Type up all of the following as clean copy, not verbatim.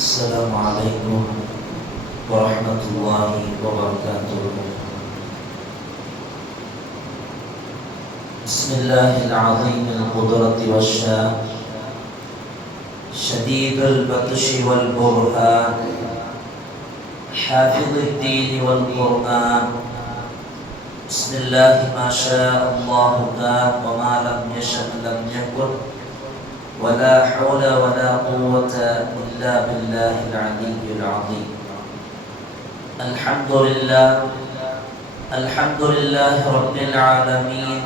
السلام عليكم ورحمة الله وبركاته. بسم الله العظيم القدرة والشان، شديد البطش والبرهان، حافظ الدين والقرآن. بسم الله ما شاء الله كان وما لم يشأ لم يكن، ولا حول ولا قوة إلا بالله العلي العظيم. الحمد لله رب العالمين،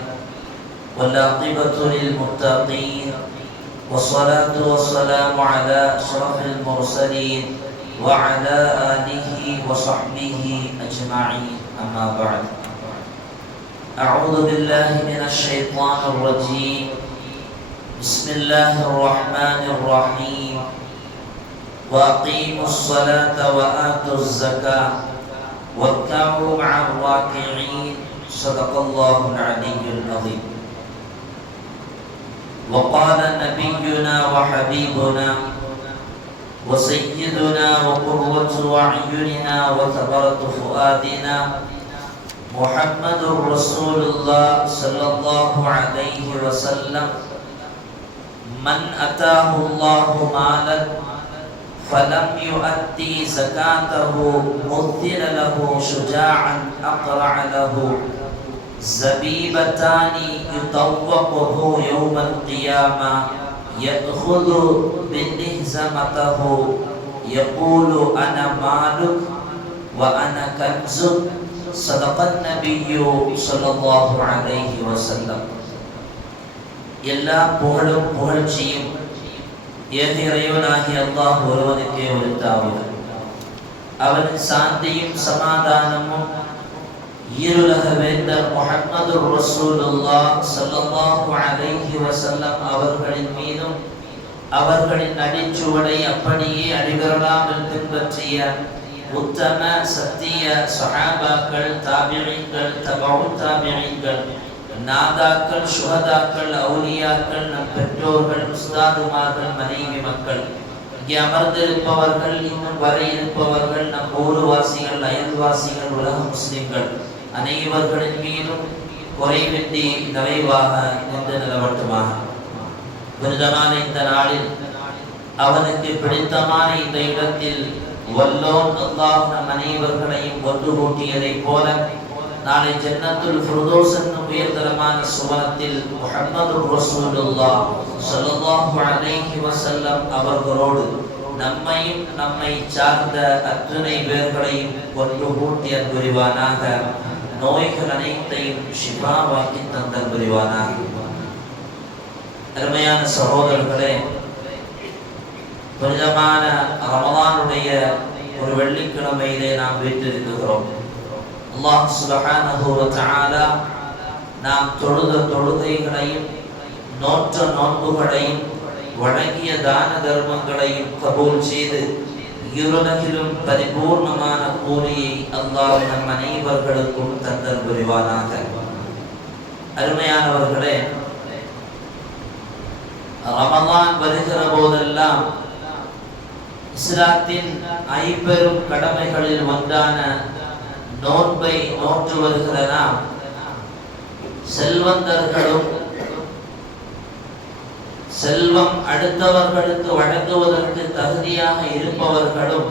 والعاقبة للمتقين، والصلاة والسلام على أشرف المرسلين وعلى آله وصحبه أجمعين. أما بعد، أعوذ بالله من الشيطان الرجيم. بسم الله الرحمن الرحيم. وأقيموا الصلاة وآتوا الزكاة واركعوا مع الراكعين. صدق الله العلي العظيم. وقال نبينا وحبيبنا وسيدنا وقرة أعيننا وثمرة فؤادنا محمد رسول الله صلى الله عليه وسلم: من أتاه الله مالا فلم يؤدي زكاته مثل له شجاعا أقرع له زبيبتان يطوقه يوم القيامة يأخذ بنهزمته يقول أنا مالك وأنا كنزك. صدق النبي صلى الله عليه وسلم. எல்லா புகழும் புகழ்ச்சியும் ஏக இறைவனாகிய அல்லாஹ் ஒருவனுக்கே உரித்தாகுக. அவனின் சாந்தியும் சமாதானமும் ஈருலக வேந்தர் முஹம்மது ரசூலுல்லாஹ் ஸல்லல்லாஹு அலைஹி வஸல்லம் அவர்களின் மீதும் அவர்களின் அடிச்சுவடை அப்படியே அடிவரலாமல் பின்பற்றிய உத்தம சத்திய சஹாபாக்கள், தாபிஈன்கள், தபஉ தாபிஈன்கள், நாதாக்கள், சுஹதாக்கள், அவுலியாக்கள், நம் பெற்றோர்கள், உஸ்தாதுமார்கள், மனைவி மக்கள், இங்கே அமர்ந்திருப்பவர்கள், இன்னும் வர இருப்பவர்கள், நம் ஊர்வாசிகள், அயல்வாசிகள், உலக முஸ்லிம்கள் அனைவர்களின் மீதும் குறைவின்றி நிறைவாக நின்று நிலவட்டுமாக. புனிதமான இந்த நாளில் அவனுக்கு பிடித்தமான இந்த இடத்தில் வல்லோன் அல்லாஹ் நம் அனைவர்களையும் ஒன்று கூட்டியதைப் போல நாளை ஜன்னத்துல் ஃபிர்தௌஸ் என்னும் உயர்தரமான சுவனத்தில் முஹம்மது ரசூலுல்லாஹ் ஸல்லல்லாஹு அலைஹி வஸல்லம் அவர்களோடு நம்மையும் நம்மை சார்ந்த அத்துணை பேர்களையும் ஒன்று கூட்டி புரிவானாக. நோய்கள் அனைத்தையும் ஷிஃபாவாக்கி தந்தல் புரிவானாக. அருமையான சகோதரர்களே, புனிதமான ரமலானுடைய ஒரு வெள்ளிக்கிழமையிலே நாம் வீற்றிருக்கிறோம். அல்லாஹ் சுப்ஹானஹு வ தஆலா நாம் தொழுத தொழுகைகளையும் நோற்ற நோன்புகளையும் வழங்கிய தான தர்மங்களையும் கபூல் செய்து இருலகிலும் பரிபூர்ணமான கூலியை அல்லாஹ் நம் அனைவர்களுக்கும் தந்தல் புரிவானாக. அருமையானவர்களே, ரமலான் வருகிற போதெல்லாம் இஸ்லாத்தின் ஐம்பெரும் கடமைகளில் ஒன்றான நோன்பை நோற்று வருகிற நாம் செல்வந்தர்களும் செல்வம் அடுத்தவர்களுக்கு வழங்குவதற்கு தகுதியாக இருப்பவர்களும்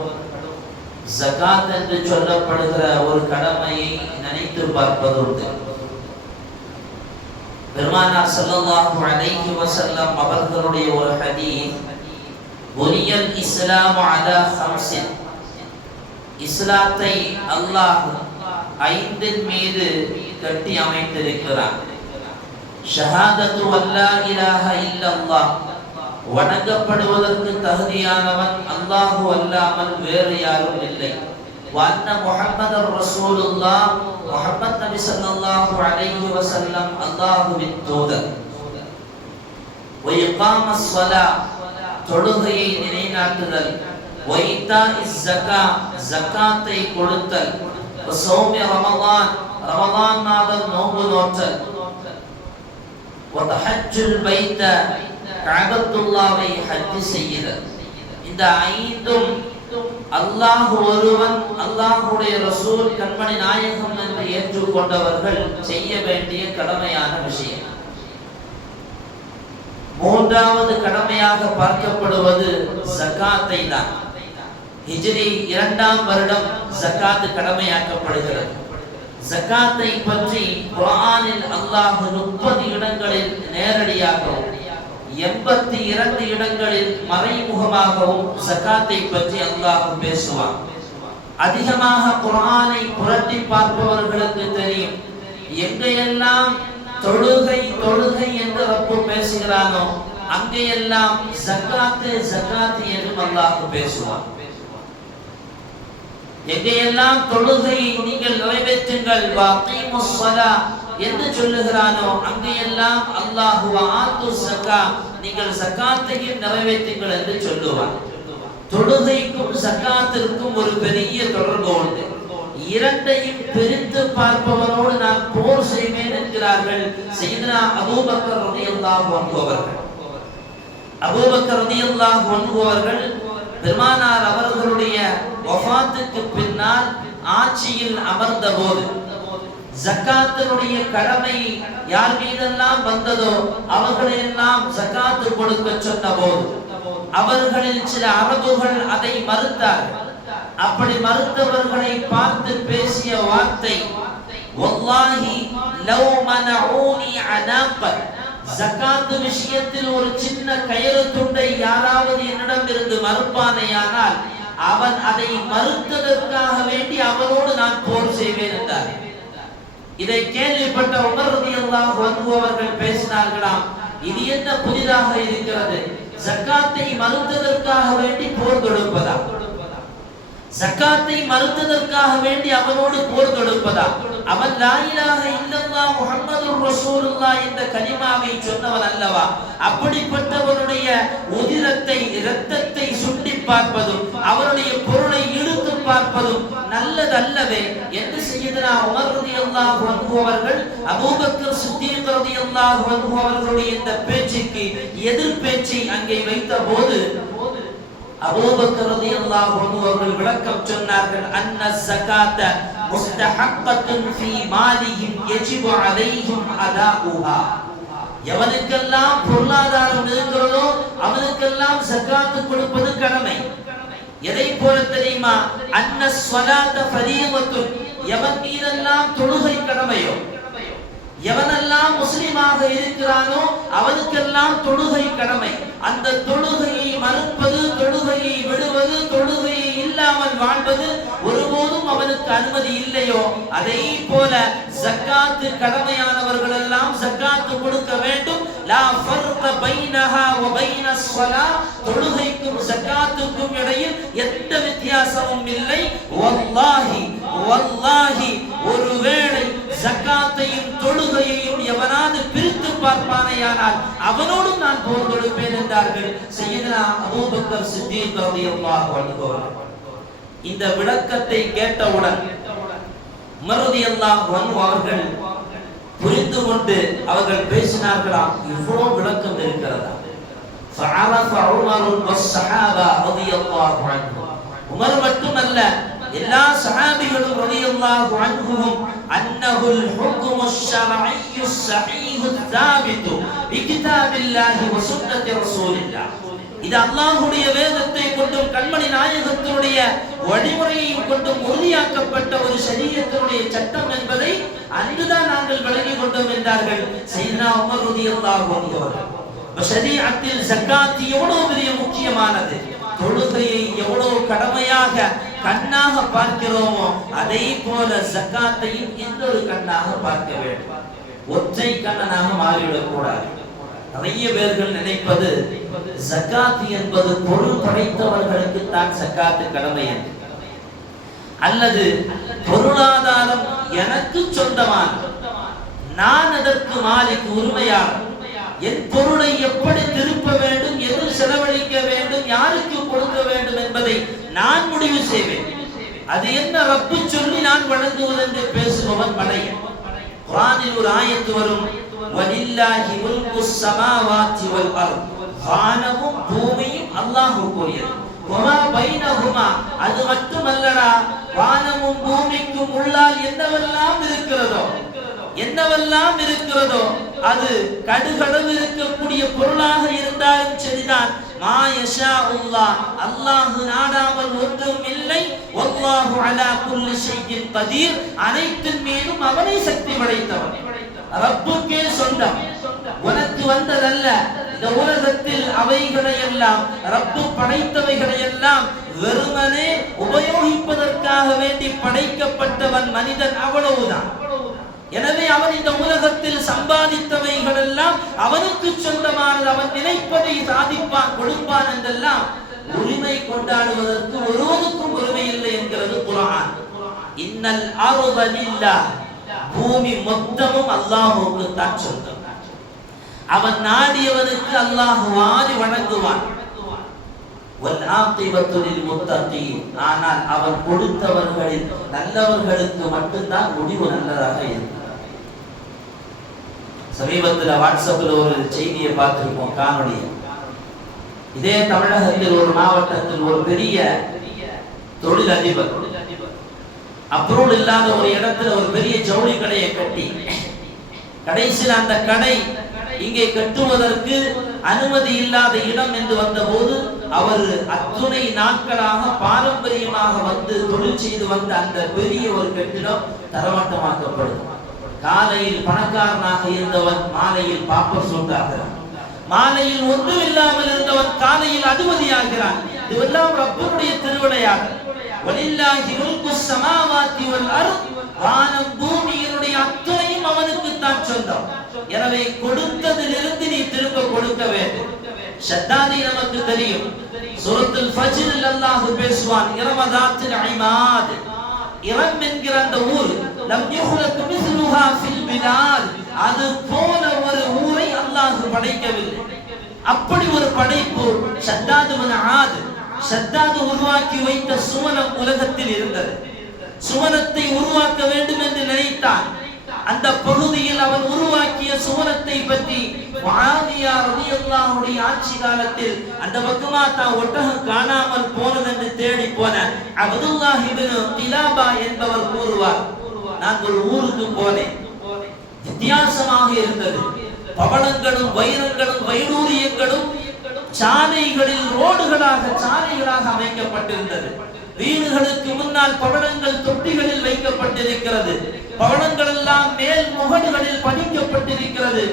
ஜகாத் என்று சொல்லப்படுகிற ஒரு கடமையை நினைத்து பார்ப்பதுண்டு. பெருமானார் ஸல்லல்லாஹு அலைஹி வஸல்லம் அவர்களுடைய ஒரு ஹதீஸ், புனியல் இஸ்லாமு அலா ஹம்ஸின், இஸ்லாத்தை அல்லாஹ் ஐந்தின் மீது கட்டி அமைத்திருக்கிறான். ஷஹாதத்து அல்லா இலாஹ இல்லல்லாஹ், வணங்கப்படுவதற்கு தகுதியானவன் அல்லாஹு அல்லாமல் வேறு யாரும் இல்லை. வஅன்ன முஹம்மதர் ரசூலுல்லாஹ், முஹம்மத் நபி ஸல்லல்லாஹு அலைஹி வஸல்லம் அல்லாஹ்வின் தூதர். வ இகாமஸ் ஸலாத், தொழுகையை நிலைநாட்டுதல். வ இதாஇஸ் ஸகாத், ஸகாத்தை கொடுத்தல். வ ஸௌமி ரமலான், ரமலான் மாதம் நோன்பு நோற்றல். வ தஹஜ்ஜுல் பைத்த, கஅபத்துல்லாஹ்வை ஹஜ் செய்தல். இந்த ஐந்தும் அல்லாஹ் ஒருவன், அல்லாஹ்வுடைய ரசூல், கண்மணி நாயகம் என்று ஏற்றுக்கொண்டவர்கள் செய்ய வேண்டிய கடமையான விஷயம். மூன்றாவது கடமையாக பார்க்கப்படுவது ஜகாத்தை தான். ஹிஜ்ரி 2ஆம் வருடம் ஜகாத் கடமையாக்கப்படுகிறது. ஜகாத்தை பற்றி குர்ஆனில் அல்லாஹ் 30 இடங்களில் நேரடியாகவும் 82 இடங்களில் மறைமுகமாகவும் ஜகாத்தை பற்றி அல்லாஹ் பேசுவான். அதிகமாக குர்ஆனை புரட்டி பார்ப்பவர்களுக்கு தெரியும், எங்கெல்லாம் தொழுகை தொழுகை என்று ரப்பு பேசுகிறானோ அங்கெல்லாம் ஜகாத் ஜகாத் என்று அல்லாஹ் பேசுவான். எங்கெல்லாம் தொழுகையை நீங்கள் நிறைவேற்றுங்கள் வஅகீமுஸ் ஸலா என்று சொல்லுகிறானோ அங்கெல்லாம் அல்லாஹ் வஆத்து ஸகா நீங்கள் ஜகாத்தையும் நிறைவேற்றுங்கள் என்று சொல்லுவான். தொழுகைக்கும் ஜகாத்திற்கும் ஒரு பெரிய தொடர்பு உண்டு. இரண்டையும் பிரித்து பார்ப்பவரோடு நான் போர் செய்வேன் என்கிறார்கள் சையதுனா அபூபக்கர் ரலியல்லாஹு அன்ஹு அவர்கள். அபூபக்கர் ரலியல்லாஹு அன்ஹு அவர்கள் பெருமானார் அவர்களுடைய வஃபாத்துக்கு பின்னால் ஆட்சியில் அமர்ந்த போது ஜகாத்தினுடைய கடமை யார் மீதெல்லாம் வந்ததோ அவர்களெல்லாம் ஜகாத்து கொடுக்க சொன்ன போது அவர்களில் சில அரபுகள் அதை மறுத்தார்கள். அப்படி மறுத்தவர்களை பார்த்து பேசிய வார்த்தை, வல்லாஹி லவ் மனஊனி அனாகத், ஜகாத் விஷயத்தில் ஒரு சின்ன கயிறு துண்டை யாராவது என்னிடம் இருந்து மறுப்பானேயானால் அவன் அதை மறுத்ததற்காக வேண்டி அவனோடு நான் போர் செய்வேன் என்றார். இதை கேள்விப்பட்ட உமர் ரலியல்லாஹு அன்ஹு அவர்கள் பேசினார்களாம், இது என்ன புதிதாக இருக்கிறது, ஜகாத்தை மறுத்ததற்காக வேண்டி போர் தொடுப்பதா, ஜகாத்தை மறுத்ததற்காக வேண்டி அவனோடு போர் தொடுப்பதா? அவன் லா இலாஹ இல்லல்லாஹ் முஹம்மதுர் ரசூலுல்லாஹ் என்ற கலிமாவை சொன்னவன் அல்லவா? அப்படிப்பட்டவனுடைய உதிரத்தை இரத்தத்தை சுண்டி பார்ப்பதும் அவருடைய பொருளை இழுத்து பார்ப்பதும் நல்லதல்லவே என்று சையதுனா உமர் ரலியல்லாஹு அன்ஹு அவர்கள் அபூபக்கர் சித்தீக் ரலியல்லாஹு அன்ஹு அவர்களுடைய இந்த பேச்சுக்கு எதிர் பேச்சை அங்கே வைத்த போது அபூபக்கர் ரலியல்லாஹு அன்ஹு அவர்கள் விளக்கம் சொன்னார்கள், அன்ன ஸகாத முஸ்தஹக்கத்துன் ஃபீ மாலிஹிம் யஜிபு அலைஹிம் அதாஉஹா. எவனுக்கெல்லாம் பொருளாதாரம் இருக்கிறதோ அவனுக்கெல்லாம் ஸகாத் கொடுப்பது கடமை. எதை போல தெரியுமா? அன்ன ஸலாத ஃபரீதத்துன், எவன் மீதெல்லாம் தொழுகை கடமையோ, எவனெல்லாம் முஸ்லிமாக இருக்கிறானோ அவனுக்கெல்லாம் தொழுகை கடமை. அந்த தொழுகையை மறுப்பது, தொழுகையை விடுவது, தொழுகையை இல்லாமல் வாழ்வது ஒருபோதும் அவனுக்கு அனுமதி இல்லையோ அதே போல ஜகாத் கடமையானவர்கள் எல்லாம் ஜகாத் கொடுக்க வேண்டும். லா ஃபர்க பைனஹா வ பைனஸ் ஸலா, தொழுகைக்கும் ஜகாத்துக்கும் இடையில் எந்த வித்தியாசமும் இல்லை. வல்லாஹி வல்லாஹி, ஒருவேளை ஜகாத்தையும் தொழுகையையும் எவனாவது பிரித்து பார்ப்பானேயானால் அவனோடும் நான் போர் தொடுப்பேன் என்றார்கள் சையதுனா அபூபக்கர் சித்தீக் ரலியல்லாஹு அன்ஹு. இந்த விளக்கத்தை கேட்டவுடன் உமர் ரலியல்லாஹு அன்ஹு அவர்கள் புரிந்து கொண்டு அவர்கள் பேசினார்களாம், இவ்வளவு விளக்கம் இருக்கிறதா? ஃபஅரஃப உமர் வஸ்ஸஹாபா ரலியல்லாஹு அன்ஹு, உமர் மட்டுமல்ல எல்லா சஹாபிகளும் ரலியல்லாஹு அன்ஹும் அன்னஹுல் ஹுக்முஷ் ஷர்இய்யுஸ் ஸஹீஹுத் தாபிது பிகிதாபில்லாஹி வ சுன்னத்தி ரசூலில்லாஹ். இது அல்லாஹ்வுடைய வேதத்தை கொண்டும் கண்மணி நாயகத்தினுடைய வழிமுறையை கொண்டும் உறுதியாக்கப்பட்ட ஒரு ஷரீஅத்தினுடைய சட்டம் என்பதை அன்றுதான் நாங்கள் விளங்கிக் கொண்டோம் என்றார்கள் சையதுனா உமர் ரலியல்லாஹு அன்ஹு அவர்கள். ஷரீஅத்தில் ஜகாத் எவ்வளவு பெரிய முக்கியமானது, தொழுகையை எவ்வளவு கடமையாக கண்ணாக பார்க்கிறோமோ அதே போல ஜகாத்தையும் இன்னொரு கண்ணாக பார்க்க வேண்டும். ஒற்றை கண்ணனாக மாறிவிடக் கூடாது. நிறைய பேர்கள் நினைப்பது ஜகாத் என்பது பொருள் படைத்தவர்களுக்கு தான் ஜகாத் கடமை என்று, அல்லது பொருளாதாரம் எனக்கு சொந்தமான, நான் அதற்கு மாலிக் உரிமையாளர், என் பொருளை எப்படி திருப்ப வேண்டும், எது செலவழிக்க வேண்டும், யாருக்கு கொடுக்க வேண்டும் என்பதை நான் முடிவு செய்வேன். அது என்ன ரப்பு சொல்லி நான் வழங்குவது என்று பேசுபவன் மடையன். குர்ஆனில் ஒரு ஆயத்து வரும், வலில்லாஹி முல்குஸ் ஸமாவாத்தி வல் அர்த், வானமும் பூமியும் அல்லாஹ்வுக்குரியது. வமா பைனஹுமா, அது மட்டுமல்லடா வானமும் பூமிக்கும் உள்ளால் என்னவெல்லாம் இருக்கிறதோ அது கடுகளவு இருக்கக்கூடிய பொருளாக இருந்தாலும் சரிதான். மா யஷாஉல்லாஹ், அல்லாஹ் நாடாமல் ஒன்றும் இல்லை. வல்லாஹு அலா குல்லி ஷைஇன் கதீர், அனைத்தின் மீதும் அவனே சக்தி படைத்தவன். ரப்புக்கே சொந்தம், உனக்கு வந்ததல்ல. இந்த உலகத்தில் அவைகளை எல்லாம், ரப்பு படைத்தவைகளை எல்லாம் வெறுமனே உபயோகிப்பதற்காக வேண்டி படைக்கப்பட்டவன் மனிதன், அவ்வளவுதான். எனவே அவன் இந்த உலகத்தில் சம்பாதித்தவைகள் எல்லாம் அவனுக்கு சொந்தமானது. அவன் நினைப்பதை சாதிப்பான், கொடுப்பான் என்றெல்லாம் உரிமை கொண்டாடுவதற்கு ஒருவனுக்கும் உரிமை இல்லை என்கிறது குர்ஆன். இன்னல் அர்த லில்லாஹ், பூமி மொத்தமும் அல்லாஹ்வுக்கு தான் சொந்தம். அவன் நாடியவனுக்கு அல்லாஹ் வாரி வணங்குவான். வல் ஆகிபத்து லில் முத்தகீன், ஆனால் அவன் கொடுத்தவர்களில் நல்லவர்களுக்கு மட்டும்தான் முடிவு நல்லதாக இருக்கும். சமீபத்தில் வாட்ஸ்அப்பில் ஒரு செய்தியை பார்த்திருப்போம், காணொளி. இதே தமிழகத்தில் ஒரு மாவட்டத்தில் ஒரு பெரிய தொழிலதிபர் அப்ரூவல் இல்லாத ஒரு இடத்துல ஒரு பெரிய ஜவுளி கடையை கட்டி, கடைசியில் அந்த கடை இங்கே கட்டுவதற்கு அனுமதி இல்லாத இடம் என்று வந்தபோது அவர் அத்துணை நாட்களாக பாரம்பரியமாக வந்து தொழில் செய்து வந்த அந்த பெரிய ஒரு கட்டிடம் தரமட்டமாக்கப்படும். காலையில் பணக்காரனாக இருந்தவன் மாலையில் பாப்பர் சூட்டாகிறான், மாலையில் ஒன்றும் இல்லாமல் இருந்தவன் காலையில் அதிபதியாகிறான். இதுவெல்லாம் ரப்பருடைய திருவிளையாடல். வலில்லாஹி முல்குஸ் ஸமாவாத்தி வல் அர்த், வானம் பூமியினுடைய அத்துணையும் அவனுக்கு தான் சொந்தம். எனவே கொடுத்ததிலிருந்து நீ திரும்ப கொடுக்க வேண்டும். ஷத்தாதி நமக்கு தெரியும், சூரத்துல் ஃபஜ்ரில் அல்லாஹ் பேசுவான், இரமதாத்தில் இமாத், இரம் என்கிற அந்த ஊர், லம் யுஹ்லக் மிஸ்லுஹா ஃபில் பிலாத், அது போல ஒரு ஊரை அல்லாஹ் படைக்கவில்லை. அப்படி ஒரு படைப்பு ஷத்தாத் பின் ஆத், ஷத்தாத் உருவாக்கி வைத்த சுவனம் உலகத்தில் இருந்தது. சுவனத்தை உருவாக்க வேண்டும் என்று நினைத்தான். அந்த பகுதியில் அவன் உருவாக்கிய சுவனத்தை பற்றி முஆவியா ரலியல்லாஹு அன்ஹு ஆட்சி காலத்தில் அந்த பக்கமா தான் ஒட்டகம் காணாமல் போனது என்று தேடி போன அப்துல்லாஹ் இப்னு திலாபா என்பவர் கூறுவார், நான் ஒரு ஊருக்கு போனேன், வித்தியாசமாக இருந்தது. பவளங்களும் வைரங்களும் வைடூரியங்களும் சாலைகளில் சாலைகளாக அமைக்கப்பட்டிருந்தது. வீடுகளுக்கு முன்னால் பவளங்கள் தொட்டிகளில் வைக்கப்பட்டிருக்கிறது. பவளங்கள் எல்லாம் மேல் முகடுகளில் பதிக்கப்பட்டிருக்கிறது.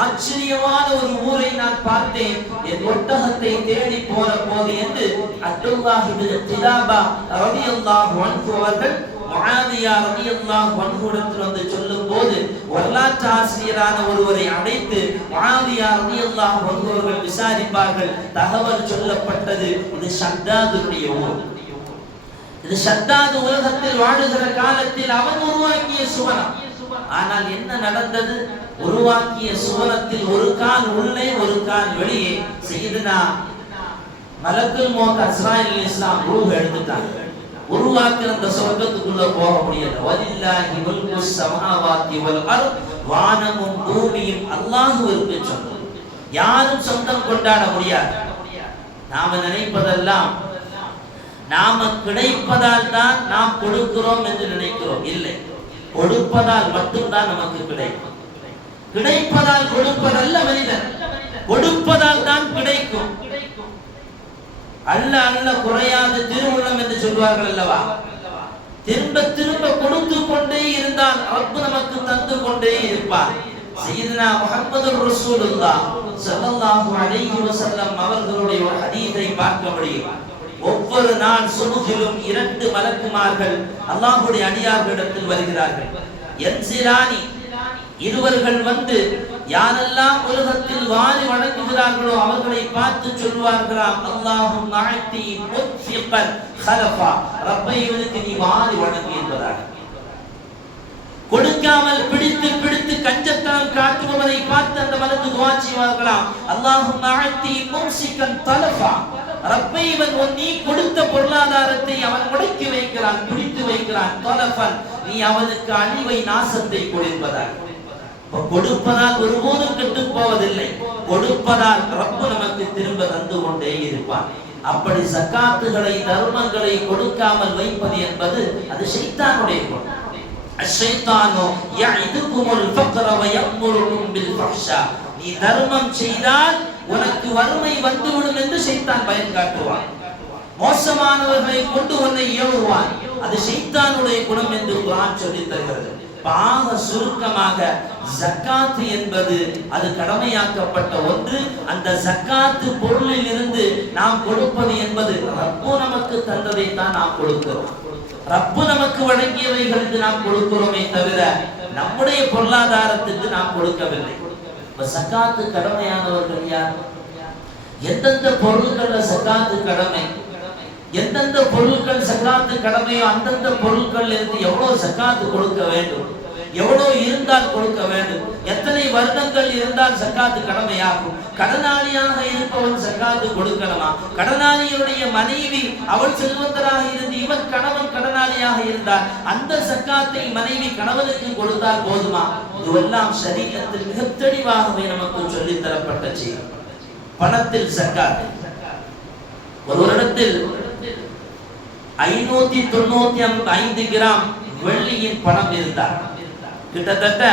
ஆச்சரியமான ஒரு ஊரை நான் பார்த்தேன். என் ஒட்டகத்தை தேடி போன போது என்று அப்துல்லாஹ் இப்னு திலாபா ரலியல்லாஹு அன்ஹு அவர்கள் முஆவியா ரலியல்லாஹு அன்ஹு இடத்தில் வந்து சொல்லும்போது, வரலாற்று ஆசிரியரான ஒருவரை அழைத்து முஆவியா ரலியல்லாஹு அன்ஹு அவர்கள் விசாரிப்பார்கள். தகவல் சொல்லப்பட்டது, இது ஷத்தாதுடைய ஊர். இது ஷத்தாது உலகத்தில் வாழுகிற காலத்தில் அவன் உருவாக்கிய சுவனம். ஆனால் என்ன நடந்தது? உருவாக்கிய சுவனத்தில் ஒரு கால் உள்ளே ஒரு கால் வெளியே. சையதுனா மலக்குல் மௌத் அஸ்ராயில் அலைஹிஸ்ஸலாம் ரூஹ் எடுத்துட்டாங்க. உருவாக்கிற அந்த சொர்க்கத்துக்குள்ள போக முடியல. வலில்லாஹி முல்குஸ் ஸமாவாத்தி வல் அர்த், வானமும் பூமியும் அல்லாஹ்வுக்கு சொந்தம். யாரும் சொந்தம் கொண்டாட முடியாது. நாம நினைப்பதெல்லாம் நாம கிடைப்பதால் தான் நாம் கொடுக்கிறோம் என்று நினைக்கிறோம். இல்லை, கொடுப்பதால் மட்டும்தான் நமக்கு கிடைக்கும். கிடைப்பதால் கொடுப்பதல்ல மனிதன், கொடுப்பதால் தான் கிடைக்கும். அல்ல அல்ல குறையாத திருவுள்ளம் என்று சொல்வார்கள் அல்லவா? திரும்ப திரும்ப கொடுத்து கொண்டே இருந்தால் ரப்பு நமக்கு தந்து கொண்டே இருப்பார். சையதுனா முஹம்மதுர் ரசூலுல்லாஹ் ஸல்லல்லாஹு அலைஹி வஸல்லம் அவர்களுடைய ஒரு ஹதீஸை பார்க்க முடியும். ஒவ்வொரு நாள் சுபுகிலும் 2 மலக்குமார்கள் அல்லாஹ்வுடைய அடியார்களிடத்தில் வருகிறார்கள். யன்சிலானி, இருவர்கள் வந்து யாரெல்லாம் உலகத்தில் வாரி வணங்குகிறார்களோ அவர்களை பார்த்து சொல்வார்களாம், அல்லாஹும்ம அத்தி முன்ஃபிகன் ஹலஃபா, ரப்பை இவனுக்கு நீ வாரி வணங்கு என்பதாக. கொடுக்காமல் பிடித்து பிடித்து கஞ்சத்தனம் காட்டுபவரை பார்த்து அந்த மலக்கு துஆ செய்வார்களாம், அல்லாஹும்ம அத்தி மும்சிகன் தலஃபா, ரப்பை இவன் நீ கொடுத்த பொருளாதாரத்தை அவன் முடக்கி வைக்கிறான், பிடித்து வைக்கிறான். தலஃபன், நீ அவனுக்கு அழிவை நாசத்தை கொடுப்பதாக. கொடுப்பதால் ஒருபோதும் கெட்டு போவதில்லை. கொடுப்பதால் ரப்பு நமக்கு உனக்கு திரும்ப தந்து கொண்டே இருப்பான். அப்படி ஜக்காத்துகளை தர்மங்களை கொடுக்காமல் வைப்பது என்பது அது ஷைத்தானுடைய குணம். அஷ்ஷைத்தானு யஇதுகுமுல் ஃபக்ர வ யஅமுருகும் பில் ஃபஹ்ஷா. நீ தர்மம் செய்தால் உனக்கு வறுமை வந்துவிடும் என்று ஷைத்தான் பயன் காட்டுவான். மோசமானவர்களை கொண்டு உன்னை ஏவுவான். அது ஷைத்தானுடைய குணம் என்று குர்ஆன் சொல்லி தருகிறது. பாக சுருக்கமாக ஜக்காத் என்பது அது கடமையாக்கப்பட்ட ஒன்று. அந்த ஜக்காத் பொருளில் இருந்து நாம் கொடுப்பது என்பது ரப்பு நமக்கு தந்ததை தான் நாம் கொடுக்கிறோம். ரப்பு நமக்கு வழங்கியவைகளுக்கு நாம் கொடுக்கிறோமே தவிர நம்முடைய பொருளாதாரத்துக்கு நாம் கொடுக்கவில்லை. ஜக்காத்து கடமையானவர்கள் யார்? எந்தெந்த பொருட்கள் ஜக்காத்து கடமை, எந்தெந்த பொருட்கள் ஜக்காத்து கடமையோ அந்தந்த பொருட்கள் இருந்து எவ்வளவு ஜக்காத்து கொடுக்க வேண்டும், எவ்வளவு இருந்தால் கொடுக்க வேண்டும், எத்தனை வருடங்கள் இருந்தால் ஜக்காத்து கடமையாகும், கடனாளியாக இருப்பவன் ஜக்காத்து கொடுக்கணுமா, கடனாளியுடைய மனைவி அவள் செல்வந்தராக இருந்து இவன் கணவன் கடனாளியாக இருந்தால் அந்த ஜக்காத்தை மனைவி கணவனுக்கு கொடுத்தால் போதுமா? இதுவெல்லாம் ஷரீஅத்தில் மிக தெளிவாகவே நமக்கு சொல்லித் தரப்பட்ட செய்தி. பணத்தில் ஜக்காத். ஒரு வருடத்தில் 595 கிராம் வெள்ளியின் பணம் இருந்தார். கிட்டத்தட்ட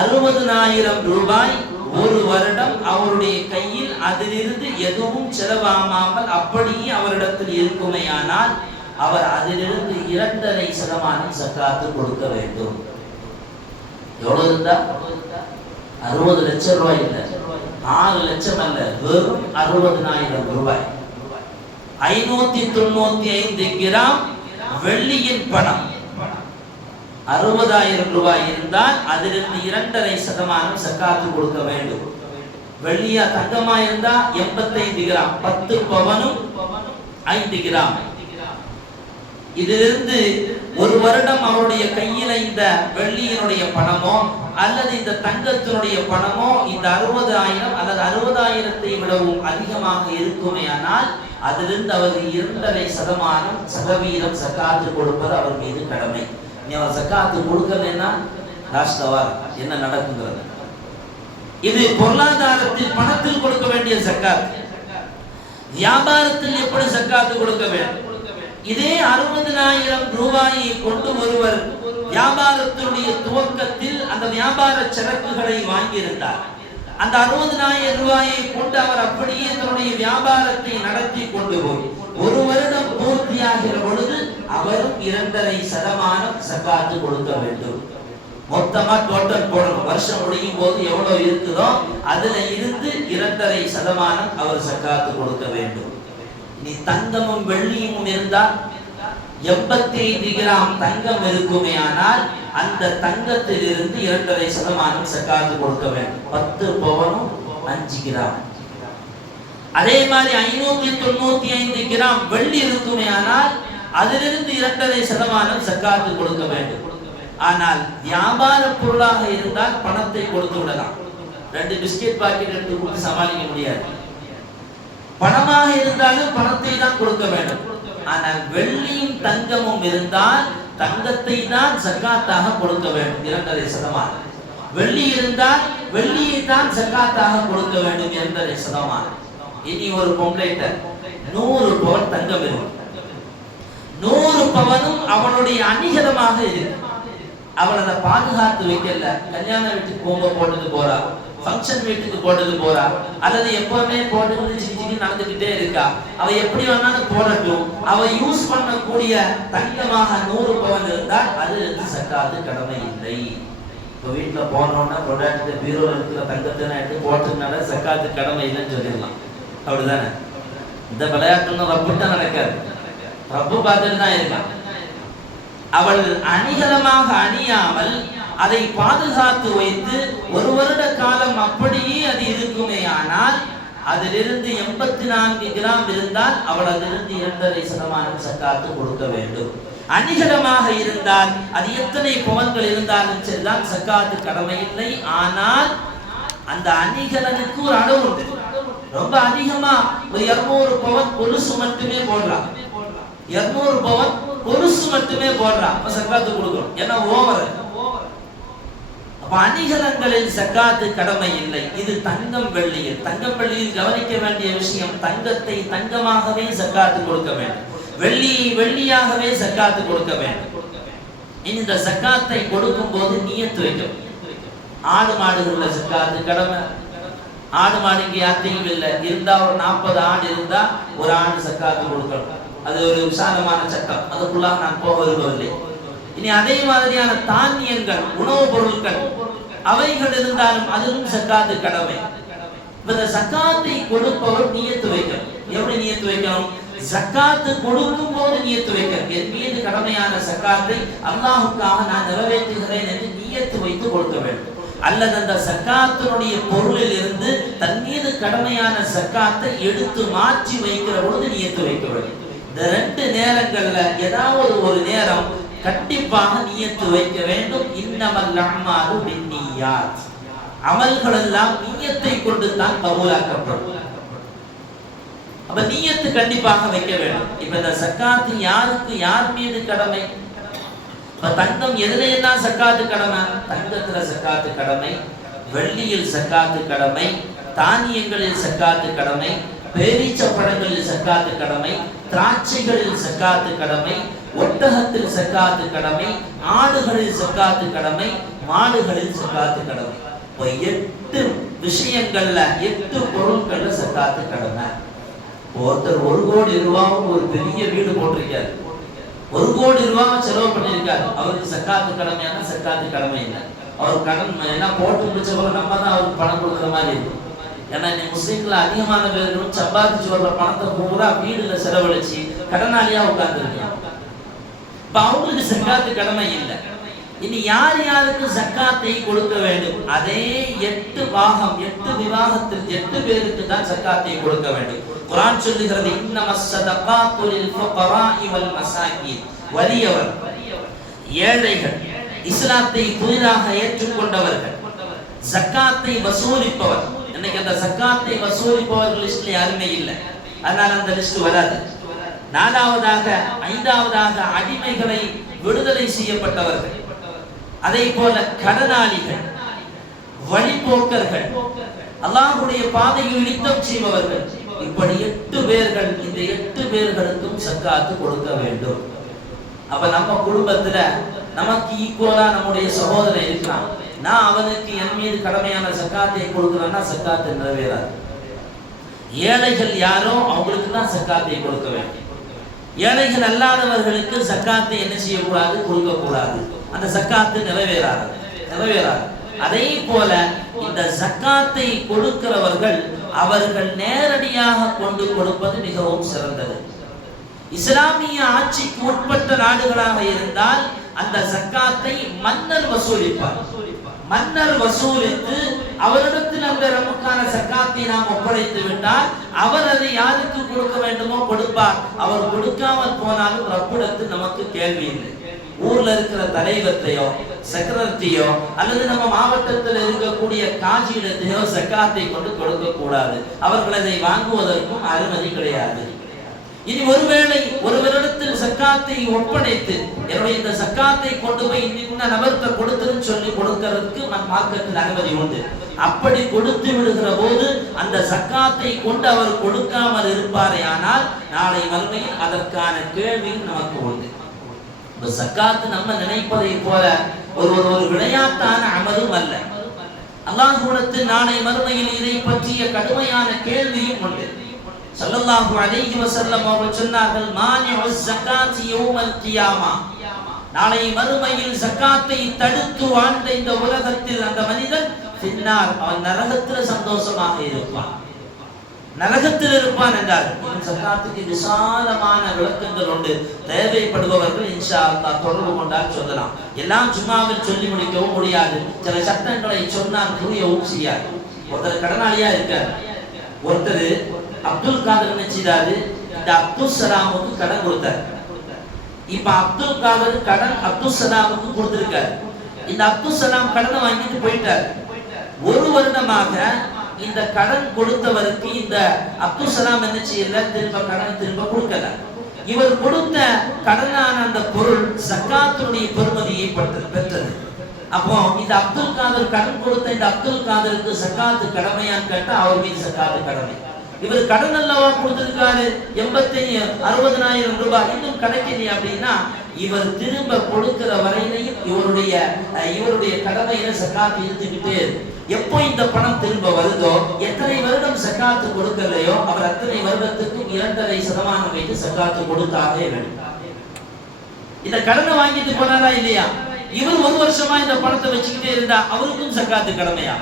60,000 ரூபாய் ஒரு வருடம் அவருடைய கையில் அதிலிருந்து எதுவும் செலவாகாமல் அப்படியே அவரிடத்தில் இருக்குமேயானால் அவர் அதிலிருந்து 2.5% ஜக்காத்து கொடுக்க வேண்டும். எவ்வளவு இருந்தா? 60 லட்சம் ரூபாய் இல்லை, 6 லட்சம் அல்ல, வெறும் 60,000 ரூபாய். 595 கிராம் வெள்ளியின் பணம் 60,000 ரூபாய் இருந்தால் அதிலிருந்து 2.5% ஜக்காத்து கொடுக்க வேண்டும். வெள்ளியா தங்கமா இருந்தா 85 கிராம், 10 பவனும் 5 கிராம். இதிலிருந்து ஒரு வருடம் அவருடைய கையில இந்த வெள்ளியினுடைய பணமோ அல்லது இந்த தங்கத்தினுடைய பணமோ இந்த 60,000 அல்லது 60,000 விடவும் அதிகமாக இருக்குமேயானால் அதிலிருந்து அவர் 2.5% ஜக்காத்து கொடுப்பது அவர் மீது கடமை. நீ அவர் ஜக்காத்து கொடுக்கலன்னா ராஷ்டிரவார் என்ன நடக்குங்கிறது. இது பொருளாதாரத்தில் பணத்தில் கொடுக்க வேண்டிய ஜக்காத். வியாபாரத்தில் எப்படி ஜக்காத்து கொடுக்க வேண்டும்? இதே 60,000 ரூபாயை கொண்டு ஒருவர் வியாபாரத்தினுடைய துவக்கத்தில் அந்த வியாபார சரக்குகளை வாங்கியிருந்தார். அந்த 60,000 ரூபாயை கொண்டு அவர் அப்படியே தன்னுடைய வியாபாரத்தை நடத்தி கொண்டு போய் ஒரு வருடம் பூர்த்தியாகிற பொழுது அவரும் 2.5% ஜக்காத்து கொடுக்க வேண்டும். மொத்தமா டோட்டல் போடணும். வருஷம் முடியும் போது எவ்வளவு இருக்குதோ அதுல இருந்து 2.5% அவர் ஜக்காத்து கொடுக்க வேண்டும். நீ தங்கமும் வெள்ளியும் இருந்தால் 85 கிராம் தங்கம் இருக்குமே ஆனால் அந்த தங்கத்தில் இருந்து 2.5% ஜக்காத்து கொடுக்க வேண்டும். 10 பவனும் 5 கிராம். அதே மாதிரி 595 கிராம் வெள்ளி இருக்குமே ஆனால் அதிலிருந்து 2.5% ஜக்காத்து கொடுக்க வேண்டும். ஆனால் வியாபார பொருளாக இருந்தால் பணத்தை கொடுத்து விடலாம். 2 பிஸ்கெட் பாக்கெட் எடுத்து கொடுத்து சமாளிக்க முடியாது. பணமாக இருந்தாலும் பணத்தை தான் கொடுக்க வேண்டும். ஆனால் வெள்ளியும் தங்கமும் இருந்தால் தங்கத்தை தான் ஜக்காத்தாக கொடுக்க வேண்டும் 2.5%. வெள்ளி இருந்தால் வெள்ளியை தான் ஜக்காத்தாக கொடுக்க வேண்டும் 2.5%. இனி ஒரு பொம்பளைட்ட 100 பவன் தங்கம் இருக்கும். 100 பவனும் அவனுடைய அணிகலமாக இருக்கு. அவள் அதை பாதுகாத்து வைக்கல. கல்யாண வீட்டுக்கு போகும்போது போட்டுட்டு போறா, ஃபங்க்ஷன் வீட்டுக்கு போட்டுட்டு போறா, அல்லது எப்பவுமே போட்டுட்டு சிக்கி நடந்துகிட்டே இருக்கா. அவ எப்படி வேணாலும் போடட்டும், அவ யூஸ் பண்ணக்கூடிய தங்கமாக 100 பவன் இருந்தால் அது ஜக்காத்து கடமை இல்லை. இப்போ வீட்டுல போனோம்னா கொண்டாட்டு பீரோல இருக்கிற தங்கத்தை எடுத்து போட்டதுனால ஜக்காத்து கடமை இல்லைன்னு சொல்லிடலாம். அப்படிதானே? இந்த விளையாட்டுன்னு ரப்புட்டா நடக்காது. ரப்பு பார்த்துட்டு தான் இருக்கான். அவள் அணிகலமாக அணியாமல் அதை பாதுகாத்து வைத்து ஒரு வருட காலம் அப்படியே அது இருக்குமே ஆனால் அதிலிருந்து 84 கிராம் இருந்தால் அவள் அதிலிருந்து 2.5% ஜக்காத்து கொடுக்க வேண்டும். அணிகலமாக இருந்தால் அது எத்தனை பவன்கள் இருந்தாலும் சரிதான் ஜக்காத்து கடமை இல்லை. ஆனால் அந்த அணிகலனுக்கு ஒரு அளவு உண்டு. ரொம்ப அதிகமா ஒரு 200 பவன் கொலுசு மட்டுமே போடலாம். 200 பவன் கொலுசு மட்டுமே போடுறான், அப்ப ஜக்காத்து கொடுக்கணும். ஏன்னா ஓவர். அணிகலன்களில் ஜக்காத்து கடமை இல்லை. இது தங்கம் வெள்ளியில். தங்கம் வெள்ளியில் கவனிக்க வேண்டிய விஷயம், தங்கத்தை தங்கமாகவே ஜக்காத்து கொடுக்க வேண்டும், வெள்ளியை வெள்ளியாகவே ஜக்காத்து கொடுக்க வேண்டும். இந்த ஜக்காத்தை கொடுக்கும் போது நியத்து வைக்கும். ஆடு மாடுகள்ல ஜக்காத்து கடமை. ஆடு மாடு இங்கே யார்த்தையும் இல்லை, இருந்தா ஒரு 40 ஆடு இருந்தா ஒரு ஆடு ஜக்காத்து கொடுக்கணும். அது ஒரு விசாலமான சட்டம், அதுக்குள்ளாக நான் போக விரும்பவில்லை. இனி அதே மாதிரியான தானியங்கள், உணவுப் பொருட்கள் அவைகள் இருந்தாலும் அதுவும் ஜக்காத்து கடமை. இந்த ஜக்காத்தை கொடுப்பவர் நியத்து வைக்கணும். எப்படி நியத்து வைக்கணும்? ஜக்காத்து கொடுக்கும் போது நியத்து வைக்கணும். என் மீது கடமையான ஜக்காத்தை அல்லாஹ்வுக்காக நான் நிறைவேற்றுகிறேன் என்று நியத்து வைத்து கொடுக்க வேண்டும். அல்லது அந்த ஜக்காத்தினுடைய பொருளில் இருந்து தன் மீது கடமையான ஜக்காத்தை எடுத்து மாற்றி வைக்கிற பொழுது நியத்து வைக்க வேண்டும். இந்த 2 நேரங்கள்ல ஏதாவது ஒரு நேரம் கண்டிப்பாக நியத்து வைக்க வேண்டும். இன்னமல் அமாலு பின்னியாத், அமல்கள் எல்லாம் நியத்தை கொண்டு தான் கபூலாக்கப்படும். அப்ப நியத்து கண்டிப்பாக வைக்க வேண்டும். இப்ப இந்த ஜக்காத்து யாருக்கு, யார் மீது கடமை? இப்ப தங்கம் எதுல எல்லாம் ஜக்காத்து கடமை? தங்கத்துல ஜக்காத்து கடமை, வெள்ளியில் ஜக்காத்து கடமை, தானியங்களில் ஜக்காத்து கடமை, பேரீச்ச பழங்களில் ஜக்காத்து கடமை, திராட்சைகளில் ஜக்காத்து கடமை, ஒட்டகத்தில் ஜக்காத்து கடமை, ஆடுகளில் ஜக்காத்து கடமை, மாடுகளில் ஜக்காத்து கடமை. 8 விஷயங்கள்ல 8 பொருட்கள்ல ஜக்காத்து கடமை. ஒருத்தர் 1 கோடி ரூபாவுக்கு ஒரு பெரிய வீடு போட்டிருக்காரு, 1 கோடி ரூபாய் செலவு பண்ணியிருக்காரு. அவருக்கு ஜக்காத்து கடமையான ஜக்காத்து கடமை இல்லை. அவர் கடன் எல்லாம் போட்டு முடிச்ச போல நம்ம தான் அவருக்கு பணம் கொடுக்குற மாதிரி இருக்கும். ஏன்னா முஸ்லீம்ல அதிகமான பேர்களும் சம்பாதிச்சு வர்ற பணத்தை பூரா வீடுல செலவழிச்சு கடனாளியா உட்கார்ந்துருக்காங்க. இப்ப அவங்களுக்கு ஜக்காத்து கடமை இல்லை. இனி யார் யாருக்கு ஜக்காத்தை கொடுக்க வேண்டும்? அதே 8 பாகம், 8 விவாகத்தில் 8 பேருக்கு தான் ஜக்காத்தை கொடுக்க வேண்டும். குர்ஆன் சொல்லுகிறது, இன்னமஸ் ஸதகாத்து லில் ஃபுகராஇ வல் மசாகீன், வலியவர், ஏழைகள், இஸ்லாத்தை புதிதாக ஏற்றுக்கொண்டவர்கள், ஜக்காத்தை வசூலிப்பவர். இன்னைக்கு அந்த ஜக்காத்தை வசூலிப்பவர்கள் லிஸ்ட்ல யாருமே இல்லை, அதனால அந்த லிஸ்ட் வராது. 4வதாக 5வதாக அடிமைகளை விடுதலை செய்யப்பட்டவர்கள், அதே போல கடனாளிகள், வழிபோக்கர்கள், அல்லாஹ்வுடைய பாதையில் யுத்தம் செய்பவர்கள், இப்படி 8 பேர்கள். இந்த 8 பேர்களுக்கும் ஜக்காத்து கொடுக்க வேண்டும். அப்ப நம்ம குடும்பத்துல நமக்கு ஈக்குவலா நம்முடைய சகோதரன் இருக்கான், நான் அவனுக்கு என் மீது கடமையான ஜக்காத்தை கொடுக்கிறேன்னா ஜக்காத்து நிறைவேறாது. ஏழைகள் யாரோ அவங்களுக்கு தான் ஜக்காத்தை கொடுக்க வேண்டும். ஏழைகள் அல்லாதவர்களுக்கு ஜக்காத்தை என்ன செய்யக்கூடாது? கொடுக்க கூடாது. அந்த ஜக்காத்து நிறைவேறாது. அதே போல இந்த ஜக்காத்தை கொடுக்கிறவர்கள் அவர்கள் நேரடியாக கொண்டு கொடுப்பது மிகவும் சிறந்தது. இஸ்லாமிய ஆட்சிக்கு உட்பட்ட நாடுகளாக இருந்தால் அந்த ஜக்காத்தை மன்னர் வசூலிப்பார். மன்னர் வசூலித்து அவரிடத்தில் அந்த நமக்கான ஜக்காத்தை நாம் ஒப்படைத்து விட்டால் அவர் அதை யாருக்கு கொடுக்க வேண்டுமோ கொடுப்பார். அவர் கொடுக்காமல் போனாலும் ரப்பிடத்தில் நமக்கு கேள்வி இல்லை. ஊர்ல இருக்கிற தலைவத்தையோ செக்ரட்டரியோ அல்லது நம்ம மாவட்டத்தில் இருக்கக்கூடிய காஜியிடத்தையோ ஜக்காத்தை கொண்டு கொடுக்க கூடாது. அவர்கள் அதை வாங்குவதற்கும் அனுமதி கிடையாது. இனி ஒருவேளை ஒருவரிடத்தில் ஜக்காத்தை ஒப்படைத்து என்னுடைய இந்த ஜக்காத்தை கொண்டு போய் இன்னும் நபர்கிட்ட கொடுத்துன்னு சொல்லி கொடுக்கிறதுக்கு மார்க்கத்தில் அனுமதி உண்டு. அப்படி கொடுத்து விடுகிற போது அந்த ஜக்காத்தை கொண்டு அவர் கொடுக்காமல் இருப்பாரே ஆனால் நாளை மறுமையில் அதற்கான கேள்வியும் நமக்கு உண்டு. ஜக்காத்து நம்ம நினைப்பதை போல ஒரு விளையாட்டான அமலும் அல்ல. அல்லாஹ்விடத்தில் நாளை மறுமையில் இதை பற்றிய கடுமையான கேள்வியும் உண்டு. ஸல்லல்லாஹு அலைஹி வஸல்லம் அவர்கள் சொன்னார்கள், மானிஉஸ் ஸகாத்தி யௌமல் கியாமா, நாளை மறுமையில் ஜக்காத்தை தடுத்து வாழ்ந்த இந்த உலகத்தில் அந்த மனிதன் பின்னால் அவன் நரகத்தில் சந்தோஷமாக இருப்பான், நரகத்தில் இருப்பான் என்றார். ஜக்காத்துக்கு விசாலமான விளக்கங்கள் உண்டு. தேவைப்படுபவர்கள் இன்ஷா அல்லாஹ் தொடர்பு கொண்டால் சொல்லலாம். எல்லாம் சும்மாவில் சொல்லி முடிக்கவும் முடியாது. சில சட்டங்களை சொன்னால் புரியவும் செய்யாது. ஒருத்தர் கடனாளியா இருக்கார். ஒருத்தர் அப்துல் காதர் என்ன செய்தாரு? இந்த அப்துல் சலாமுக்கு கடன் கொடுத்தார். இப்ப அப்துல் காதர் கடன் அப்துல் சலாமுக்கு கொடுத்திருக்காரு. இந்த அப்துல் சலாம் கடனை வாங்கிட்டு போயிட்டார். 1 வருடமாக இந்த கடன் கொடுத்தவருக்கு இந்த அப்துல் சலாம் என்ன செய்யல? திரும்ப கொடுக்கல. இவர் கொடுத்த கடனான அந்த பொருள் ஜக்காத்துடைய பெறுமதியை பெற்றது. அப்போ இந்த அப்துல் காதர் கடன் கொடுத்த இந்த அப்துல் காதருக்கு சக்காத்து கடமையான்னு கேட்டா அவர் மீது சக்காத்து கடமை. இவர் கடன் அல்லவா கொடுத்திருக்காரு 60,000 ரூபாய், இன்னும் கிடைக்கலையே அப்படின்னா இவர் திரும்ப கொடுக்கிற வரையிலையும் இவருடைய கடமையில சக்காத்து இருந்துகிட்டே இருக்கு. எப்போ இந்த பணம் திரும்ப வருதோ, எத்தனை வருடம் சக்காத்து கொடுக்கலையோ அவர் அத்தனை வருடத்துக்கும் 2.5% வைத்து சக்காத்து கொடுத்தாலே வேண்டும். இந்த கடனை வாங்கிட்டு போனாரா இல்லையா, இவர் 1 வருஷமா இந்த பணத்தை வச்சுக்கிட்டே இருந்தா அவருக்கும் சக்காத்து கடமையா?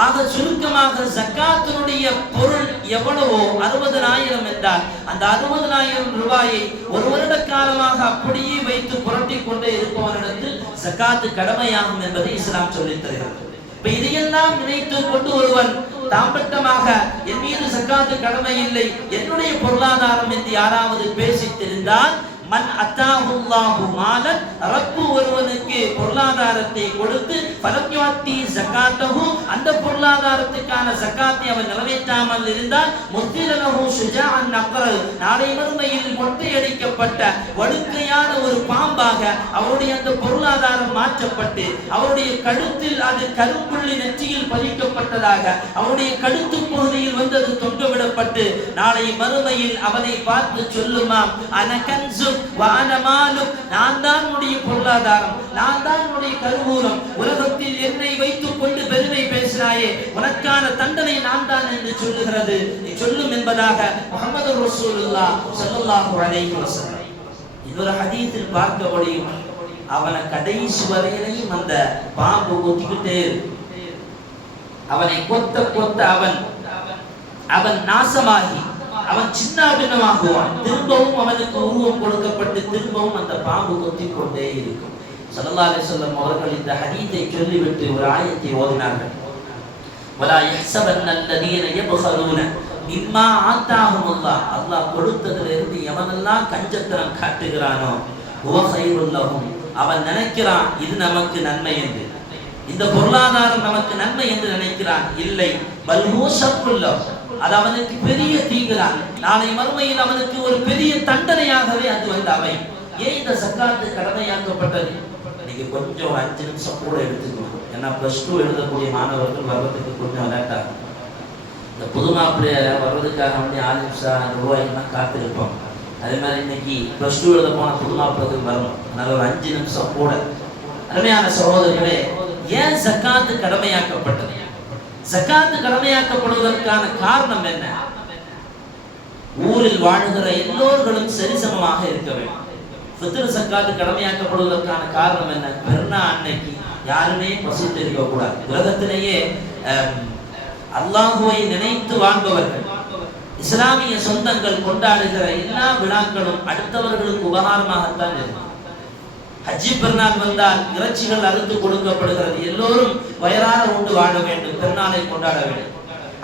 ஆக சுருக்கமாக ஜக்காத்தினுடைய பொருள் எவ்வளவோ 60,000 என்றால் அந்த 60,000 ரூபாயை 1 வருட காலமாக அப்படியே வைத்து புரட்டி கொண்டே இருப்பவரிடத்தில் ஜக்காத்து கடமையாகும் என்பதை இஸ்லாம் சொல்லித் தருகிறது. இப்ப இதையெல்லாம் நினைத்து கொண்டு ஒருவன் தாம்பட்டமாக என் மீது ஜக்காத்து கடமை இல்லை, என்னுடைய பொருளாதாரம் என்று யாராவது பேசித்திருந்தால் மன் அத்தாஹுல்லாஹு மாலன், ரப்பு ஒருவனுக்கு பொருளாதாரத்தை கொடுத்து ஃபலக்யாத்தி ஜகாத்தஹு, அந்த பொருளாதாரத்துக்கான ஜகாத்தை அவன் நிறைவேற்றாமல் இருந்தால் முத்திலஹு ஷுஜாஅன் நக்ர், நாளை மறுமையில் மொட்டையடிக்கப்பட்ட வடுக்கையான ஒரு பாம்பாக அவருடைய அந்த பொருளாதாரம் மாற்றப்பட்டு அவருடைய கழுத்தில் அது கருப்புள்ளி நெற்றியில் பதிக்கப்பட்டதாக அவருடைய கழுத்து பகுதியில் வந்து அது தொங்கவிடப்பட்டு நாளை மறுமையில் அவனை பார்த்து சொல்லுமாம் அனகன்சு நான் தான் உன்னுடைய பொருளாதாரம், நான் தான் உன்னுடைய கருவூலம், உலகத்தில் என்னை வைத்துக் கொண்டு பெருமை பேசினாயே, உனக்கான தண்டனை நான் தான் என்று சொல்லுகிறது நீ சொல்லும் என்பதாக முஹம்மது ரசூலுல்லாஹ் ஸல்லல்லாஹு அலைஹி வஸல்லம் இன்னொரு ஹதீஸில் பார்க்க முடியும். அவனை கடைசி வரையிலையும் அந்த பாம்பு கொத்திக்கிட்டே அவனை கொத்த அவன் நாசமாகி அவன் சின்ன பின்னமாகுவான். திரும்பவும் அவனுக்கு உருவம் கொடுக்கப்பட்டு திரும்பவும் அந்த பாம்பு கொத்தி கொண்டே இருக்கும். ஸல்லல்லாஹு அலைஹி வஸல்லம் அவர்கள் இந்த ஹதீஸை சொல்லிவிட்டு ஒரு ஆயத்தை ஓதினார்கள். வலா யஹ்ஸபன்னல்லதீன யப்கலூன மிம்மா ஆத்தாஹுமுல்லாஹ், அல்லாஹ் கொடுத்ததிலிருந்து எவனெல்லாம் கஞ்சத்தனம் காட்டுகிறானோ ஹுவ கைருல் லஹும், அவன் நினைக்கிறான் இது நமக்கு நன்மை என்று, இந்த பொருளாதாரம் நமக்கு நன்மை என்று நினைக்கிறான். இல்லை, பல் ஹுவ ஷர்ருல் லஹு, அது அவனுக்கு பெரிய தீங்குதான், நாளை மறுமையில் அவனுக்கு ஒரு பெரிய தண்டனையாகவே அது வந்து அவை. ஏன் இந்த சக்காத்து கடமையாக்கப்பட்டது? நீங்க கொஞ்சம் 5 நிமிஷம் கூட எடுத்துக்கணும். ஏன்னா +2 எழுதக்கூடிய மாணவர்கள் வர்றதுக்கு கொஞ்சம் அலர்ட்டா, இந்த புது மாப்பிள்ளைய வர்றதுக்காக வேண்டிய 6 நிமிஷம் ரூபாய்லாம் காத்திருப்போம். அதே மாதிரி இன்னைக்கு +2 எழுத போன புது மாப்பிள்ளைகள் வரணும். அதனால ஒரு 5 நிமிஷம் கூட. அருமையான சகோதரர்களே, ஏன் சக்காத்து கடமையாக்கப்பட்டது? ஜகாத் கடமையாக்கப்படுவதற்கான காரணம் என்ன? ஊரில் வாழுகிற எல்லோர்களும் சரிசமமாக இருக்க வேண்டும். ஃபித்ர் ஜகாத் கடமையாக்கப்படுவதற்கான காரணம் என்ன? பெருநா அன்னைக்கு யாருமே பசித்து இருக்க கூடாது. உலகத்திலேயே அல்லாஹ்வை நினைத்து வாழ்பவர்கள், இஸ்லாமிய சொந்தங்கள் கொண்டாடுகிற எல்லா விழாக்களும் அடுத்தவர்களுக்கு உபகாரமாகத்தான் இருக்கும். ஹஜ்ஜி பெருநாள் வந்தால் இறைச்சிகள் அறுத்து கொடுக்கப்படுகிறது, எல்லோரும் வயறார உண்டு வாழ வேண்டும், பெருநாளை கொண்டாட வேண்டும்.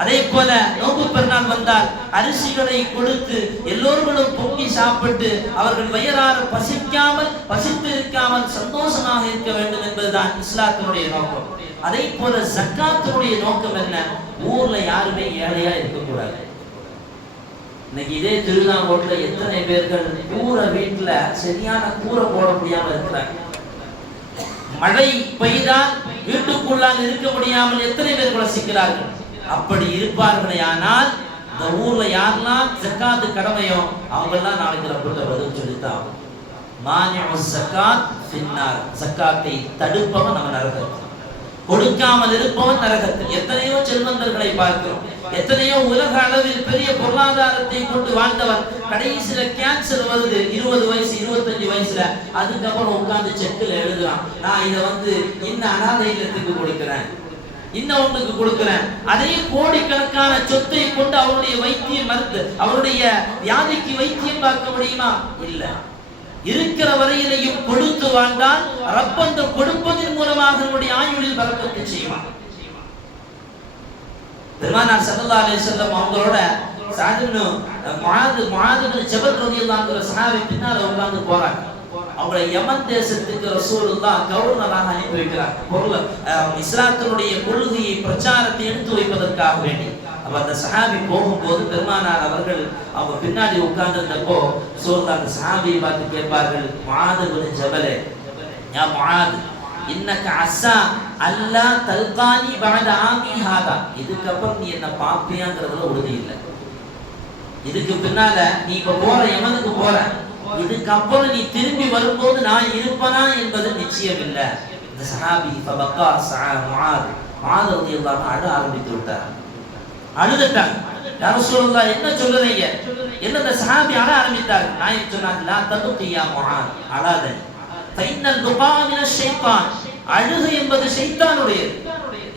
அதே போல நோன்பு பெருநாள் வந்தால் அரிசிகளை கொடுத்து எல்லோர்களும் பொங்கி சாப்பிட்டு அவர்கள் வயறார பசித்து இருக்காமல் சந்தோஷமாக இருக்க வேண்டும் என்பதுதான் இஸ்லாத்தினுடைய நோக்கம். அதே போல ஜக்காத்தினுடைய நோக்கம் என்ன? ஊர்ல யாருமே ஏழையா இருக்கக்கூடாது. இன்னைக்கு இதே திருநாங்கோட்டில் எத்தனை பேர்கள் கூரை வீட்டுல சரியான கூரை போட முடியாம இருக்கிறாங்க. மழை பெய்தால் வீட்டுக்குள்ளால் இருக்க முடியாமல் எத்தனை பேர் வசிக்கிறார்கள். அப்படி இருப்பார்களே ஆனால் இந்த ஊர்ல யாரெல்லாம் ஜக்காத்து கடமையோ அவங்கெல்லாம் நாளைக்கு ரப்புல பதில் சொல்லித்தான். மானிஉ ஸகாத் ஃபின்னார், ஜக்காத்தை தடுப்பவன் அவன் நரகத்தில், கொடுக்காமல் இருப்பவன் நரகத்தில். எத்தனையோ செல்வந்தர்களை பார்க்கிறோம், எத்தனையோ உலக அளவில் பெரிய பொருளாதாரத்தை கொண்டு வாழ்ந்தவன் கடைசியில கேன்சர் வருது 20 வயசு 25 வயசுல, அதுக்கப்புறம் உட்கார்ந்து செக்கில் எழுதுறான், நான் இதை இன்ன அனாதை இல்லத்துக்கு கொடுக்கிறேன், இன்னொன்றுக்கு கொடுக்கிறேன். அதே கோடிக்கணக்கான சொத்தை கொண்டு அவருடைய வைத்தியம் மருந்து அவருடைய வியாதிக்கு வைத்தியம் பார்க்க முடியுமா? இல்ல. இருக்கிற வரையிலையும் கொடுத்து வாழ்ந்தால் ரப்பந்த கொடுப்பதன் மூலமாக நம்முடைய ஆயுளில் பரக்கத்து செய்வான். பெருமானார் ஸல்லல்லாஹு அலைஹி வஸல்லம் அவங்களோட சஅத் இப்னு முஆத் இப்னு ஜபல் ரலியல்லாஹு அன்ஹு சஹாபி பின்னால உட்கார்ந்து போறாங்க. அவங்களை யமன் தேசத்துக்கு ரசூலுல்லாஹ் கவர்னராக அனுப்பி வைக்கிறார். இஸ்லாத்தினுடைய கொள்கையை பிரச்சாரத்தை எடுத்து வைப்பதற்காக வேண்டி. அப்ப அந்த சஹாபி போகும்போது பெருமானார் அவர்கள் அவங்க பின்னாடி உட்கார்ந்திருந்தப்போ ரசூலுல்லாஹ் அந்த சஹாபியை பார்த்து கேட்பார்கள், முஆத் இப்னு ஜபலே, யா முஆத், இன்னக அஸா அல்லா தல்கானி பஅத ஆமி ஹாதா. இதுக்கு அப்புறம் நீ என்ன பாப்பியாங்கிறதுல உறுதி இல்லை. இதுக்கு பின்னால நீ இப்ப போற யமனுக்கு போற, இதுக்கு அப்புறம் நீ திரும்பி வரும்போது நான் இருப்பனா என்பது நிச்சயம் இல்லை. இந்த சஹாபி ஃபபக்கா முஆத் ரலியல்லாஹு அன்ஹு அழ ஆரம்பித்து விட்டார். அழுதுட்டாங்க. யா ரசூலுல்லாஹ் என்ன சொல்றீங்க? என்ன இந்த சஹாபி அழ ஆரம்பித்தார். நாயகம் சொன்னாங்க, லா ததுகி யா முஆத், அழாதே. ஃபைனல் துகா மினஷ் ஷைத்தான், அழுகை என்பது ஷைத்தானுடையது,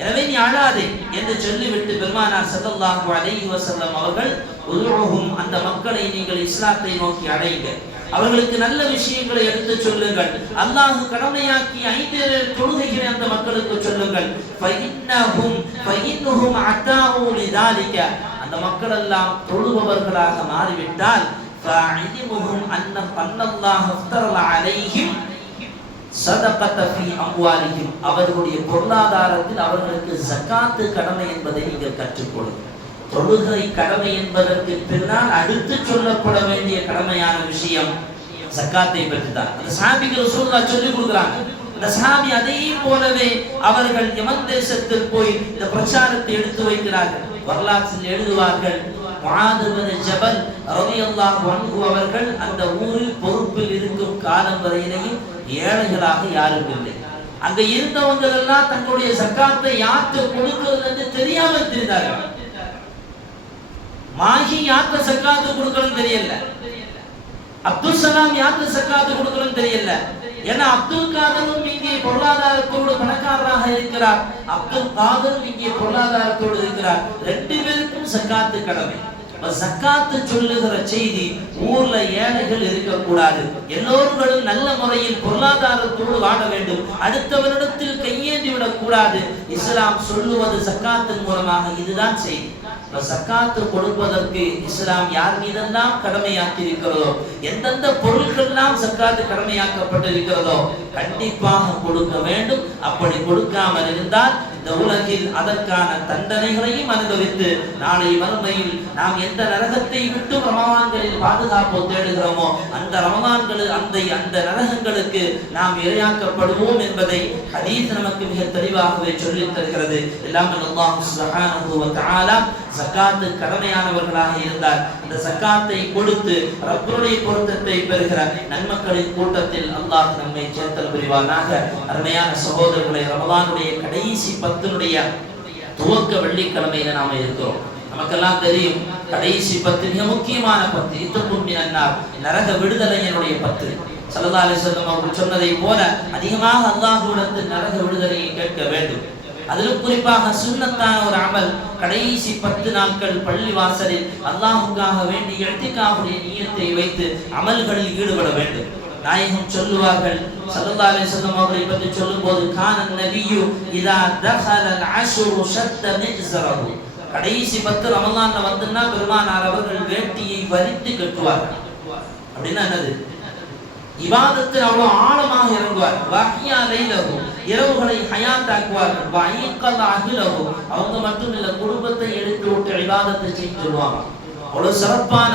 எனவே நீ அழாதே என்று சொல்லிவிட்டு பெருமானார் ஸல்லல்லாஹு அலைஹி வஸல்லம் அவர்கள், உதுஹும், அந்த மக்களை நீங்கள் இஸ்லாத்தை நோக்கி அழையுங்கள், அவர்களுக்கு நல்ல விஷயங்களை எடுத்து சொல்லுங்கள், அல்லாஹ் கடமையாக்கி 5 தொழுகைகளை அந்த மக்களுக்கு சொல்லுங்கள். ஃபஇன்னஹும் அதாஉ லிதாலிக, அந்த மக்கள் எல்லாம் தொழுபவர்களாக மாறிவிட்டால் ஃபஅலிமுஹும் அன்னல்லாஹ் இஃப்தரல அலைஹிம் சதகத ஃபீ அம்வாலிஹிம், அவர்களுடைய பொருளாதாரத்தில் அவர்களுக்கு ஜகாத்து கடமை என்பதை நீங்கள் கற்றுக்கொள்ளுங்கள். தொழுகை கடமை என்பதற்கு பின்னால் அடுத்து சொல்லப்பட வேண்டிய கடமையான விஷயம் ஜகாத்தை பற்றி தான். அந்த சஹாபிக்கு ரசூலுல்லாஹ் சொல்லி கொடுக்குறாங்க. அந்த சஹாபி அதே போலவே அவர்கள் யமன் தேசத்தில் போய் இந்த பிரச்சாரத்தை எடுத்து வைக்கிறார்கள். வரலாற்றில் எழுதுவார்கள், முஆத் இப்னு ஜபல் ரலியல்லாஹு அன்ஹு அவர்கள் அந்த ஊரில் பொறுப்பில் இருக்கும் காலம் வரையிலேயும் ஏழைகளாக யாரும் இல்லை. அங்க இருந்தவங்க எல்லாம் தங்களுடைய ஜகாத்தை யாருக்கு கொடுக்கிறது என்று தெரியாமல் தெரிந்தார்கள். மாஹி யாருக்கு ஜகாத்து கொடுக்கணும் தெரியல, அப்துல் சலாம் யாருக்கு ஜகாத்து கொடுக்கணும் தெரியல. ஏன்னா அப்துல் காதரும் இங்கே பொருளாதாரத்தோடு பணக்காரராக இருக்கிறார், அப்துல் காதரும் இங்கே பொருளாதாரத்தோடு இருக்கிறார். 2 பேருக்கும் ஜகாத்து கடமை. ஜகாத்து சொல்லுகிற செய்தி, ஊர்ல ஏழைகள் இருக்கக்கூடாது, எல்லோர்களும் நல்ல முறையில் பொருளாதாரத்தோடு வாழ வேண்டும், அடுத்தவரிடத்தில் கையேந்தி விடக் கூடாது. இஸ்லாம் சொல்லுவது ஜகாத்தின் மூலமாக இதுதான் செய்தி. ஜகாத்து கொடுப்பதற்கு இஸ்லாம் யார் மீதெல்லாம் கடமையாக்கி இருக்கிறதோ, எந்தெந்த பொருட்கள்லாம் ஜகாத்து கடமையாக்கப்பட்டிருக்கிறதோ கண்டிப்பாக கொடுக்க வேண்டும். அப்படி கொடுக்காமல் இருந்தால் இந்த உலகில் அதற்கான தண்டனைகளையும் அனுபவித்து நாளை மறுமையில் நாம் எந்த நரகத்தை விட்டு ரமலான்களில் பாதுகாப்பு தேடுகிறோமோ அந்த ரமலான்கள் அந்த நரகங்களுக்கு நாம் இரையாக்கப்படுவோம் என்பதை ஹதீஸ் நமக்கு மிக தெளிவாகவே சொல்லித் தருகிறது. எல்லாம் அல்லாஹ் சுப்ஹானஹு வ தஆலா ஜகாத்து கடமையானவர்களாக இருந்தால் இந்த ஜகாத்தை கொடுத்து ரப்புடைய பொருத்தத்தை பெறுகிற நன்மக்களின் கூட்டத்தில் அல்லாஹ் நம்மை சேர்த்தல் புரிவானாக. அருமையான சகோதரர்களை, ரமலானுடைய கடைசி 10 துவக்க வெள்ளிக்கிழமையில நாம இருக்கிறோம். நமக்கெல்லாம் தெரியும், கடைசி 10 மிக முக்கியமான 10, இத்தக்கும் மினன்னார், நரக விடுதலையினுடைய 10. ஸல்லல்லாஹு அலைஹி வஸல்லம் அவர்கள் சொன்னதை போல அதிகமாக அல்லாஹ்விடத்தில் நரக விடுதலையை கேட்க வேண்டும். அதிலும் குறிப்பாக சுன்னத்தான ஒரு அமல், கடைசி 10 நாட்கள் பள்ளி வாசலில் அல்லாஹ்வுக்காக வேண்டி இஅ்திகாஃபுடைய நியத்தை வைத்து அமல்களில் ஈடுபட வேண்டும். நாயகம் சொல்லுவார்கள், ஸல்லல்லாஹு அலைஹி வஸல்லம் அவர்களை பற்றி சொல்லும்போது, கான நபியு இதா தஹலல் அஷ்ரு ஷத்த மிஸ்ரஹு, கடைசி 10 ரமலான்ல வந்துன்னா பெருமானார் அவர்கள் வேட்டியை வரித்து கட்டுவார்கள். அப்படின்னா என்னது? இபாதத்தில் அவ்வளவு ஆழமாக இறங்குவார். வஹ்யா லைலஹு, இரவுகளை ஹயாத்தாக்குவார்கள். வஹீகல் அஹ்லஹு, அவங்க மட்டும் இல்ல, குடும்பத்தை எடுத்து விட்டு இபாதத்தை செய்ய சொல்லுவாங்க. அவ்வளவு சிறப்பான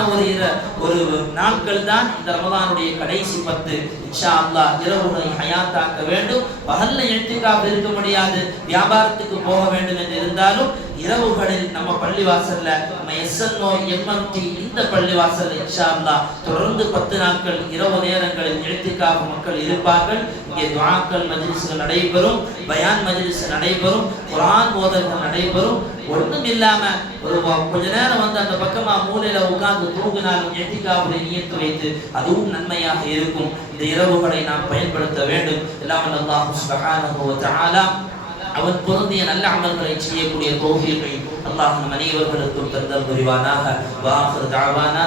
ஒரு நாட்கள் தான் இந்த ரமலானுடைய கடைசி 10. இன்ஷா அல்லாஹ் இரவுகளை ஹயாத்தாக்க வேண்டும். பகல்ல இஅ்திகாஃப் இருக்க முடியாது, வியாபாரத்துக்கு போக வேண்டும் என்று இருந்தாலும் இரவுகளில் நம்ம பள்ளிவாசல்ல, நம்ம எஸ்என்ஓ எம்எம்டி இந்த பள்ளிவாசல்ல இன்ஷா அல்லாஹ் தொடர்ந்து 10 நாட்கள் இரவு நேரங்களில் இஅ்திகாஃப் மக்கள் இருப்பார்கள். இங்கே துஆக்கள் மஜ்லிஸ்கள் நடைபெறும், பயான் மஜ்லிஸ் நடைபெறும், குர்ஆன் ஓதல்கள் நடைபெறும். ஒண்ணும் இல்லாம ஒரு கொஞ்ச நேரம் வந்து அந்த பக்கமா மூலையில உட்கார்ந்து தூங்கினாலும் இஅ்திகாஃபுடைய நியத்து வைத்து அதுவும் நன்மையாக இருக்கும். இந்த இரவுகளை நாம் பயன்படுத்த வேண்டும். எல்லாம் அல்லாஹ் சுப்ஹானஹு வ தஆலா அவன் பொருந்திய நல்ல அமல்களை செய்யக்கூடிய தௌஃபீகை அல்லாஹ் நம் அனைவர்களுக்கும் தந்தல் புரிவானாக. வ ஆகிரு தஅவானா